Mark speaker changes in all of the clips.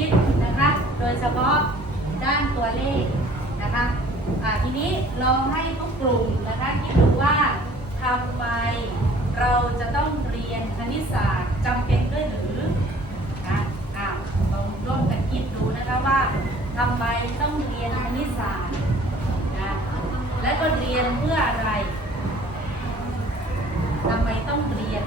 Speaker 1: คิดนะคะ โดยเฉพาะด้านตัวเลขนะคะอ่าทีนี้ลองให้ทุกกลุ่มนะคะคิดดูว่าทำไมเราจะต้องเรียนคณิตศาสตร์จำเป็นด้วยหรือนะอ้าวลองร่วมกันคิดดูนะคะว่าทำไมต้องเรียนคณิตศาสตร์นะและก็เรียนเพื่ออะไรทำไมต้องเรียน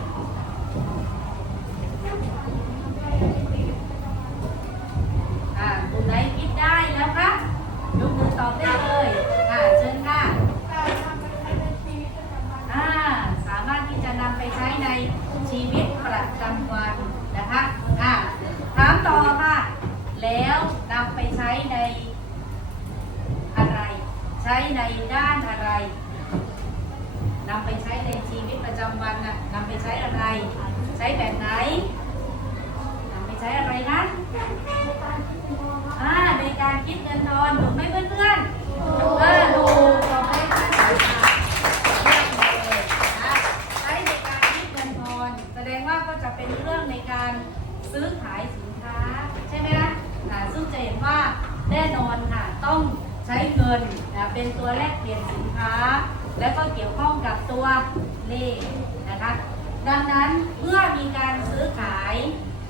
Speaker 1: ไปใช้ในอะไร ใช้ในด้านอะไรนำไปใช้ในชีวิตประจำวันน่ะนำไปใช้อะไร ใช้แบบไหนนำไปใช้อะไรนะอ่าในการคิดเงินทอนถูกไหมเพื่อนๆถูกเออถูกตอบให้ท่านสายตาเยี่ยมเลยนะใช้ในการคิดเงินทอน แสดงว่าก็จะเป็นเรื่องในการซื้อขายสินค้า ใช่ไหมคะอ่า ซึ่งจะเห็นว่าแน่นอนค่ะต้องใช้เงินนะเป็นตัวแลกเปลี่ยนสินค้า และก็เกี่ยวข้องกับตัวเลขนะคะดังนั้นเมื่อมีการซื้อขาย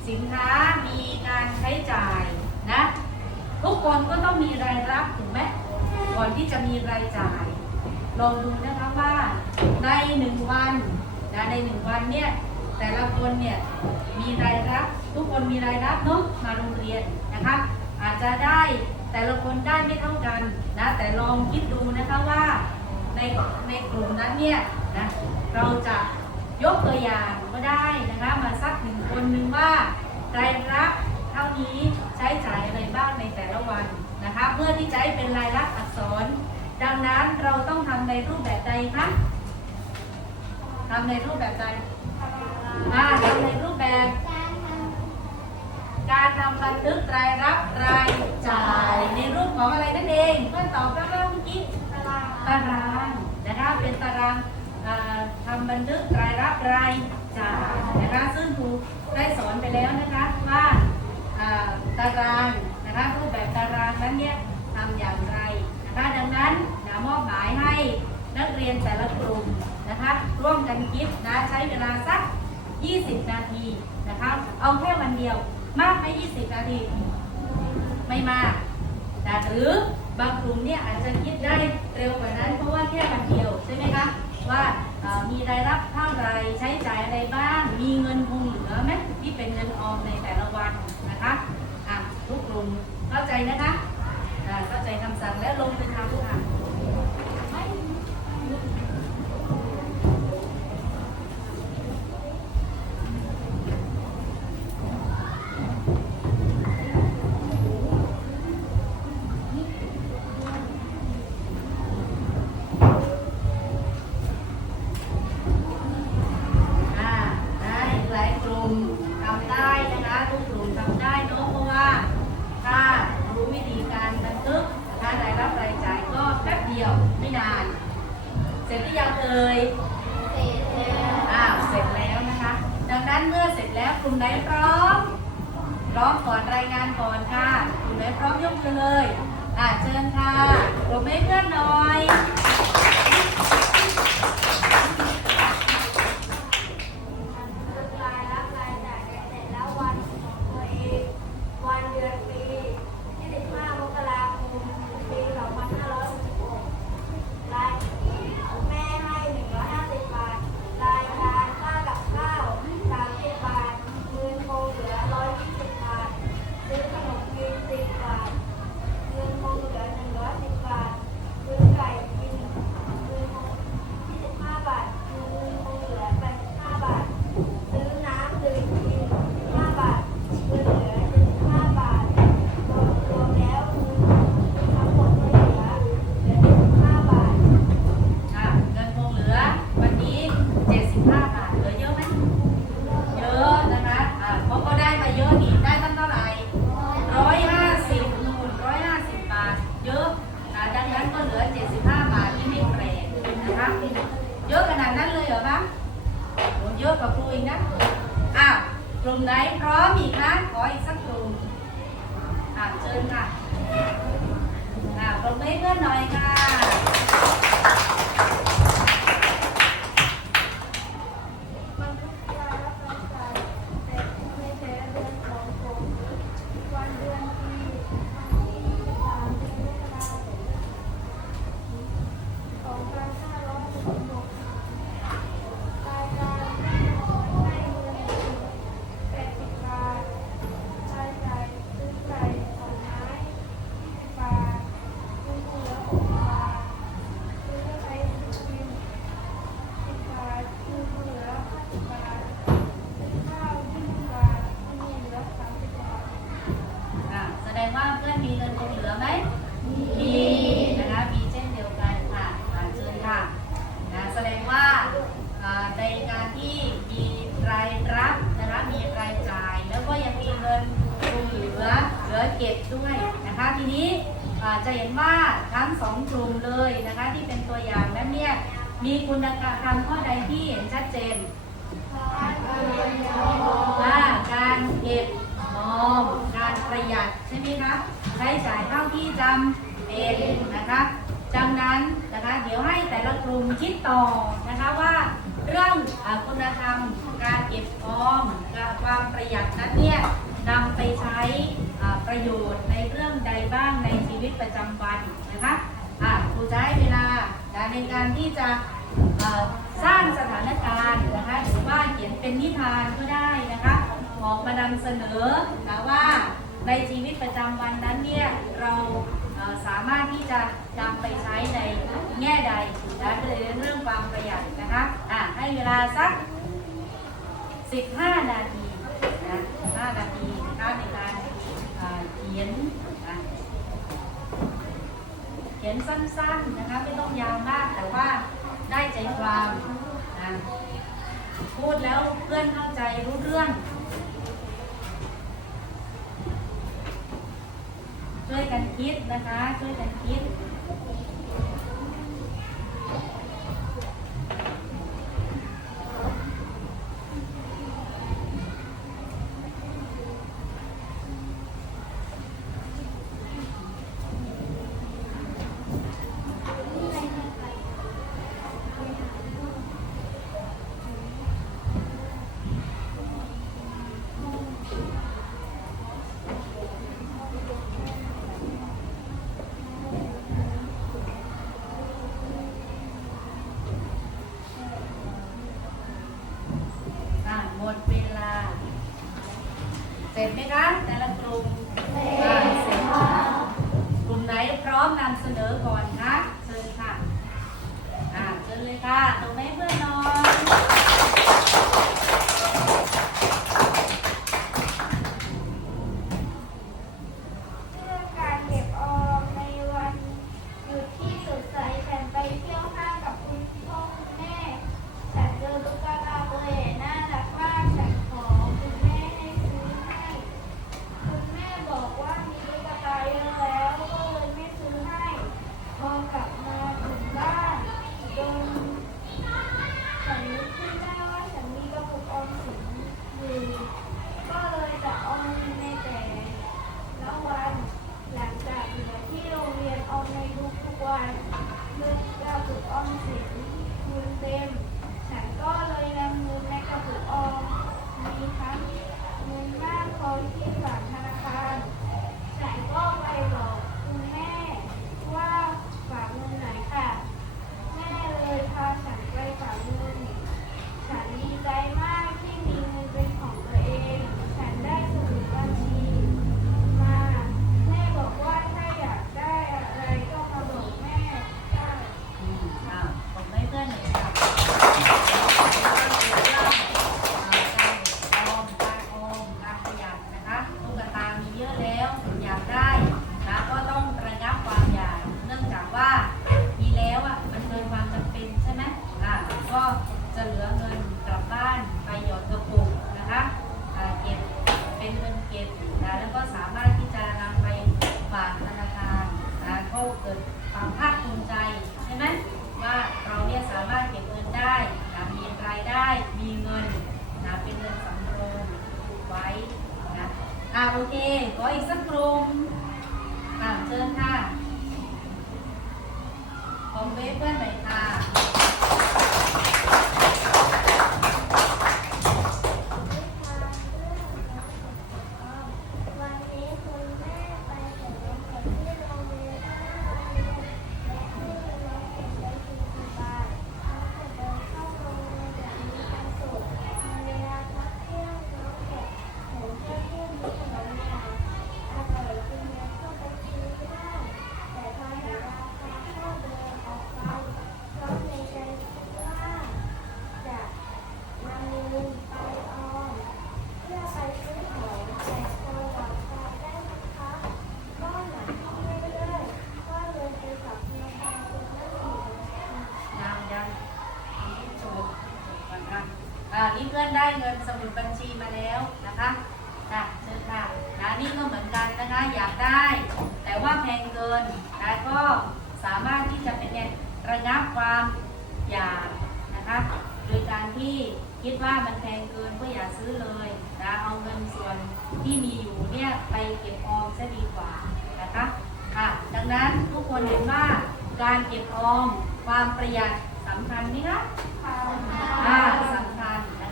Speaker 1: สินค้ามีการใช้จ่ายนะทุกคนก็ต้องมีรายรับถูกไหมก่อนที่จะมีรายจ่าย ลองดูนะคะว่าในหนึ่งวันนะในหนึ่งวันเนี่ยแต่ละคนเนี่ยมีรายรับทุกคนมีรายรับเนาะมาโรงเรียน นะคะอาจจะได้แต่ละคนได้ไม่เท่ากันนะแต่ลองคิดดูนะคะว่าในในกลุ่มนั้นเนี่ยนะเราจะยกตัวอย่างก็ได้นะคะมาสักหนึ่งคนหนึ่งว่ารายรับเท่านี้ใช้จ่ายอะไรบ้างในแต่ละวันนะคะเพื่อที่จะให้เป็นลายลักษณ์อักษร ดังนั้นเราต้องทำในรูปแบบใดคะทำในรูปแบบใดอ่าทำในรูปแบบ การทำบันทึกรายรับรายจ่ายในรูปของอะไรนั่นเองเพื่อนตอบแล้วเมื่อกี้ตารางตารางนะคะเป็นตารางอ่าทำบันทึกรายรับรายจ่ายนะคะซึ่งครูได้สอนไปแล้วนะคะว่าอ่าตารางนะคะรูปแบบตารางนั้นเนี่ยทำอย่างไรนะคะดังนั้นนะมอบหมายให้นักเรียนแต่ละกลุ่มนะคะร่วมกันคิดนะใช้เวลาสัก 20 นาทีนะคะเอาแค่วันเดียว มากไหม20 นาที ไม่มากแต่หรือบางกลุ่มเนี่ยอาจจะคิดได้เร็วกว่านั้น เพราะว่าแค่วันเดียวใช่ไหมคะว่ามีรายรับเท่าไรใช้จ่ายอะไรบ้างมีเงินคงเหลือไหมที่เป็นเงินออมในแต่ละวันนะคะอะทุกกลุ่มเข้าใจนะคะเข้าใจคำสั่งและลงมือทำค่ะอ่ ทุกกลุ่มทำได้เนอะเพราะว่าถ้ารู้วิธีการบันทึกการรายรับรายจ่ายก็แป๊บเดียวไม่นาน เสร็จหรือยังเอ่ยอ้าวเสร็จแล้วนะคะ ดังนั้นเมื่อเสร็จแล้วกลุ่มไหนพร้อมพร้อมก่อนรายงานก่อนค่ะกลุ่มไหนพร้อมยกมือเลยอ่าเชิญค่ะปรบมือให้เพื่อนหน่อย
Speaker 2: ให้เพื่
Speaker 1: อนหน่อยค่ะ ลกรรมข้อใดที่เห็นชัดเจนว่าการเก็บหอมการประหยัดใช่ไหมคะใช้จ่ายเท่าที่จำเป็นนะคะดังนั้นนะคะเดี๋ยวให้แต่ละกลุ่มคิดต่อนะคะว่าเรื่องอคุณธรรมการเก็บหอมความประหยัดนั้นเนี่ยนำไปใช้ประโยชน์ในเรื่องใดบ้างในชีวิตประจำวันนะคะอะครูจะให้เวลาในการที่จะ สร้างสถานการณ์นะคะหรือว่าเขียนเป็นนิทานก็ได้นะคะออกมานำเสนอนะว่าในชีวิตประจำวันนั้นเนี่ยเราสามารถที่จะนำไปใช้ในแง่ใดนะเลเรื่องความประหยัดนะคะอะให้เวลาสัก 15 นาทีนะ5นาทีนะคะในการเขียนเขียนสั้นๆนะคะไม่ต้องยาวมากแต่ว่า ได้ใจความพูดแล้วเพื่อนเข้าใจรู้เรื่อง ช่วยกันคิดนะคะ ช่วยกันคิด chegar ออีก
Speaker 2: สักกลุ่มอ่าเชิ
Speaker 1: ญค่ะคอมเวฟเพื่อนหน่อยค่ะ
Speaker 2: พื่อนได้เงินส
Speaker 1: มุดบัญชีมาแล้วนะคะค่ะเชิญค่ะนะนี่ก็เหมือนกันนะคะอยากได้ แต่ว่าแพงเกินนะก็สามารถที่จะเป็นไงระงับความอยากนะคะโดยการที่คิดว่ามันแพงเกินก็อย่าซื้อเลยนะเอาเงินส่วนที่มีอยู่เนี่ยไปเก็บออมซะดีกว่านะคะค่ะดังนั้นทุกคนเห็นว่าการเก็บออมความประหยัดสำคัญไหมคะอ่าสำคัญ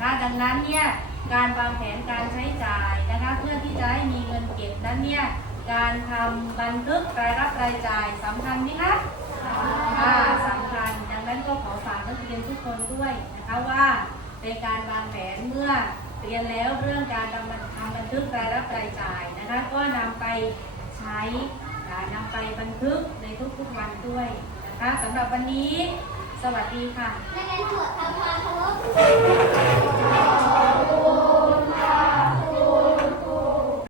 Speaker 1: นะคะ ดังนั้นเนี่ยการวางแผนการใช้จ่ายนะคะ เพื่อที่จะให้มีเงินเก็บนั้นเนี่ยการทำบันทึกรายรับรายจ่ายสำคัญไหมคะอ่าสำคัญ ดังนั้นก็ขอฝากนักเรียนทุกคนด้วยนะคะว่าในการวางแผนเมื่อเรียนแล้วเรื่องการทำบันทำบันทึกรายรับรายจ่ายนะคะ ก็นำไปใช้นำไปบันทึกในทุกๆวันด้วยนะคะสำหรับวันนี้ สวัสดีค่ะ
Speaker 2: นกเรียนทั้งหามเคารพ